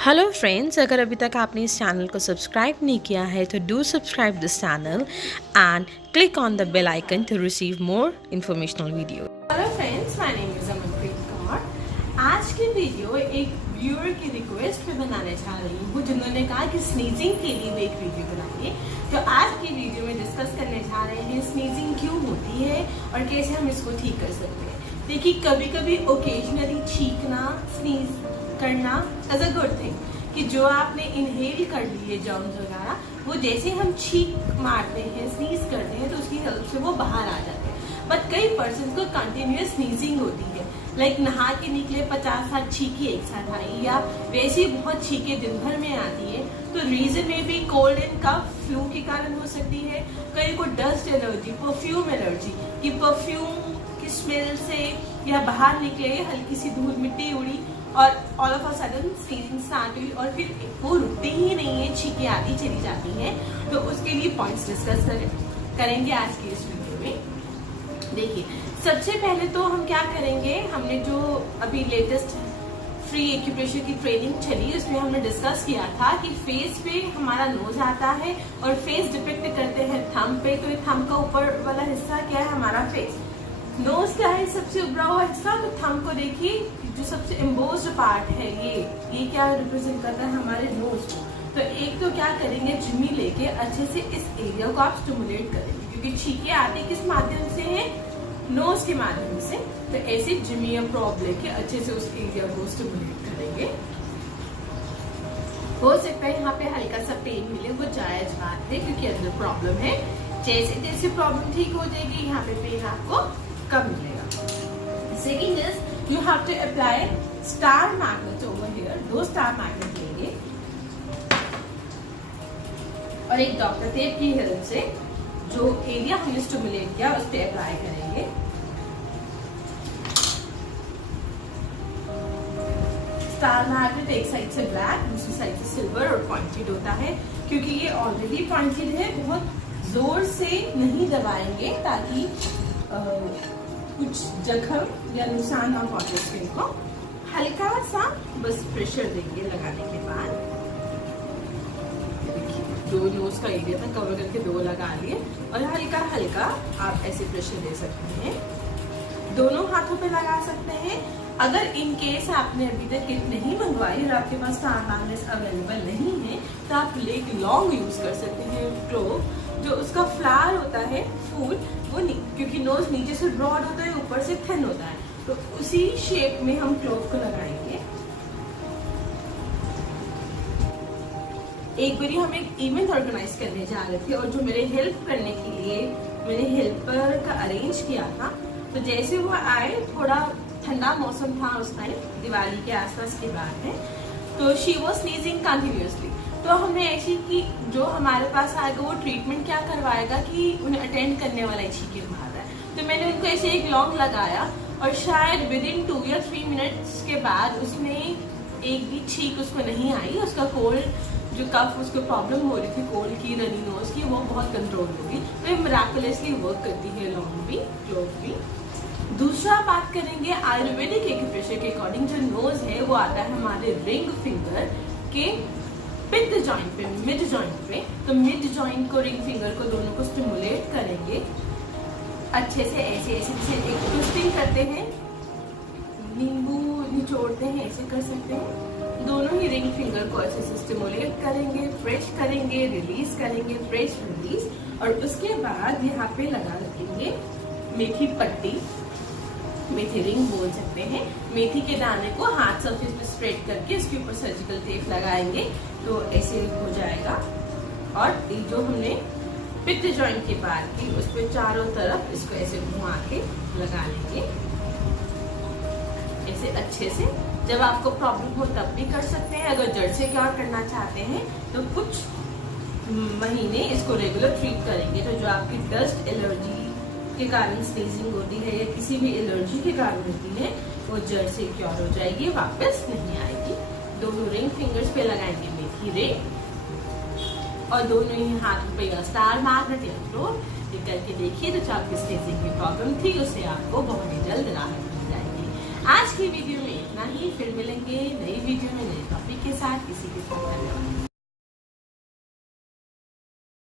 Hello friends, अगर अभी तक आपने इस चैनल को सब्सक्राइब नहीं किया है तो do subscribe this channel and click on the bell icon to receive more informational video. Hello friends, my name is Amanpreet Kaur. आज की वीडियो एक व्यूअर की रिक्वेस्ट पे बनाने जा रही हूँ जिन्होंने कहा कि स्नीजिंग के लिए भी एक वीडियो बनाइए। तो आज की वीडियो में डिस्कस करने जा रहे हैं स्नीजिंग क्यों होती है और कैसे हम इसको ठीक कर सकते हैं। देखिए, कभी कभी ओकेजनली छींकना, स्नीज करना एज अ गुड थिंग कि जो आपने इनहेल कर लिए जर्म्स वगैरह, वो जैसे हम छींक मारते हैं, स्नीज करते हैं तो उसकी हेल्प से वो बाहर आ जाते हैं। बट कई पर्सन को कंटिन्यूअस स्नीजिंग होती है, लाइक नहा के निकले 50-60 छींके एक साथ आई या वैसे ही बहुत छींके दिन भर में आती है। तो रीजन में भी कोल्ड एंड कफ, फ्लू के कारण हो सकती है। कई को डस्ट एलर्जी, परफ्यूम एलर्जी कि परफ्यूम की स्मेल से या बाहर निकले हल्की सी धूल मिट्टी उड़ी और all of a sudden sneezing start हुई और फिर वो रुकती ही नहीं है, छींके आती चली जाती हैं। तो उसके लिए पॉइंट्स डिस्कस करेंगे आज की इस वीडियो में। देखिए, सबसे पहले तो हम क्या करेंगे, हमने जो अभी लेटेस्ट फ्री एक्यूप्रेशर की ट्रेनिंग चली उसमें हमने डिस्कस किया था कि फेस पे हमारा नोज आता है और फेस डिपिक्ट करते हैं थंब पे। तो ये थंब का ऊपर वाला हिस्सा क्या है, हमारा फेस। नोज क्या है, सबसे उभरा हुआ हिस्सा। तो थंब को देखिए, जो सबसे एम्बोज्ड पार्ट है ये क्या रिप्रेजेंट करता है, हमारे नोज को। तो एक तो क्या करेंगे, जिमी लेके अच्छे से इस एरिया को आप स्टिमुलेट करेंगे, क्योंकि छींके आते किस माध्यम से है, नोज के माध्यम से। तो ऐसे जिमी या प्रॉब लेके अच्छे से उस एरिया को स्टिमुलेट करेंगे। हो सकता है यहाँ पे हल्का सा पेन मिले, वो जायज बात है क्योंकि अंदर प्रॉब्लम है। जैसे जैसे प्रॉब्लम ठीक हो जाएगी, यहाँ पे पेन आपको कम मिलेगा। Second is you have to apply star magnet over here. 2 star magnet लेंगे और एक डॉक्टर टेप की हेल्प से जो एरिया हमने स्टिमुलेट किया उस पर अप्लाई करेंगे। स्टार मैग्नेट एक साइड से ब्लैक, दूसरी साइड से सिल्वर और पॉइंटेड होता है। क्योंकि ये ऑलरेडी पॉइंटेड है, बहुत जोर से नहीं दबाएंगे ताकि कुछ जख्म या नुकसान ना पहुंचे स्किन को। हल्का सा बस प्रेशर देंगे लगाने के बाद। जो नोज का एरिया था कवर करके 2 लगा लिए और हल्का हल्का आप ऐसे प्रेशर दे सकते हैं। दोनों हाथों पे लगा सकते हैं। अगर इन केस आपने अभी तक किट नहीं मंगवाई और आपके पास स्टार मैग्नेट्स अवेलेबल नहीं है तो आप लेक लॉन्ग यूज कर सकते हैं। क्लोव जो उसका फ्लावर होता है, फूल, वो क्योंकि नोज नीचे से ब्रॉड होता है, ऊपर से थिन होता है, तो उसी शेप में हम क्लोव को लगाएंगे। एक बारी हम एक इवेंट ऑर्गेनाइज करने जा रहे थे और जो मेरे हेल्प करने के लिए मैंने हेल्पर का अरेंज किया था, तो जैसे वो आए, थोड़ा ठंडा मौसम था उस टाइम, दिवाली के आसपास की बात है, तो शी वॉज स्नीजिंग कंटिन्यूअसली। तो हमने ऐसी कि जो हमारे पास आएगा वो ट्रीटमेंट क्या करवाएगा कि उन्हें अटेंड करने वाला ही छींके मार रहा है। तो मैंने उनको ऐसे एक लॉन्ग लगाया और शायद विद इन 2 या 3 मिनट्स के बाद उसमें एक भी छींक उसको नहीं आई। उसका कोल्ड जो कफ, उसको प्रॉब्लम हो रही थी कोल्ड की, रनी नोज की, वो बहुत कंट्रोल होगी। तो ये मिराकुलसली वर्क करती है लॉन्ग भी, क्लोव भी। दूसरा बात करेंगे आयुर्वेदिक एक्यूप्रेशर के अकॉर्डिंग। जो नोज है वो आता है हमारे रिंग फिंगर के पित्त जॉइंट पे, मिड जॉइंट पे। तो मिड जॉइंट को, रिंग फिंगर को, दोनों को स्टिमुलेट करेंगे अच्छे से। ऐसे ऐसे जैसे एक ट्विस्टिंग करते हैं, नींबू निचोड़ते हैं, ऐसे कर सकते हैं। दोनों ही रिंग फिंगर को अच्छे से स्टिमुलेट करेंगे, प्रेस करेंगे, रिलीज करेंगे, प्रेस रिलीज। और उसके बाद यहाँ पे लगा देंगे मेथी पट्टी, मेथी रिंग बोल सकते हैं। मेथी के दाने को हाथ सरफेस पे स्प्रेड करके इसके ऊपर सर्जिकल टेप लगाएंगे तो ऐसे हो जाएगा। और ये जो हमने पित्त जॉइंट के पार की, उस पे चारों तरफ इसको ऐसे घुमा के लगा लेंगे ऐसे अच्छे से। जब आपको प्रॉब्लम हो तब भी कर सकते हैं। अगर जड़ से क्योर करना चाहते हैं तो कुछ महीने इसको रेगुलर ट्रीट करेंगे। तो जो आपकी डस्ट एलर्जी के कारण स्नीजिंग होती है या किसी भी एलर्जी के कारण होती है, वो जड़ से क्योर हो जाएगी, वापस नहीं आएगी। दोनों रिंग फिंगर्स पे लगाएंगे मेथी रिंग और दोनों ही हाथों पे या स्टार मैग्नेट या क्लोव। ये करके देखिए तो जो आपकी स्नीजिंग की प्रॉब्लम थी उससे आपको बहुत ही जल्द राहत मिल जाएगी। आज की वीडियो में इतना ही, फिर मिलेंगे नई वीडियो में नए टॉपिक के साथ। के साथ करने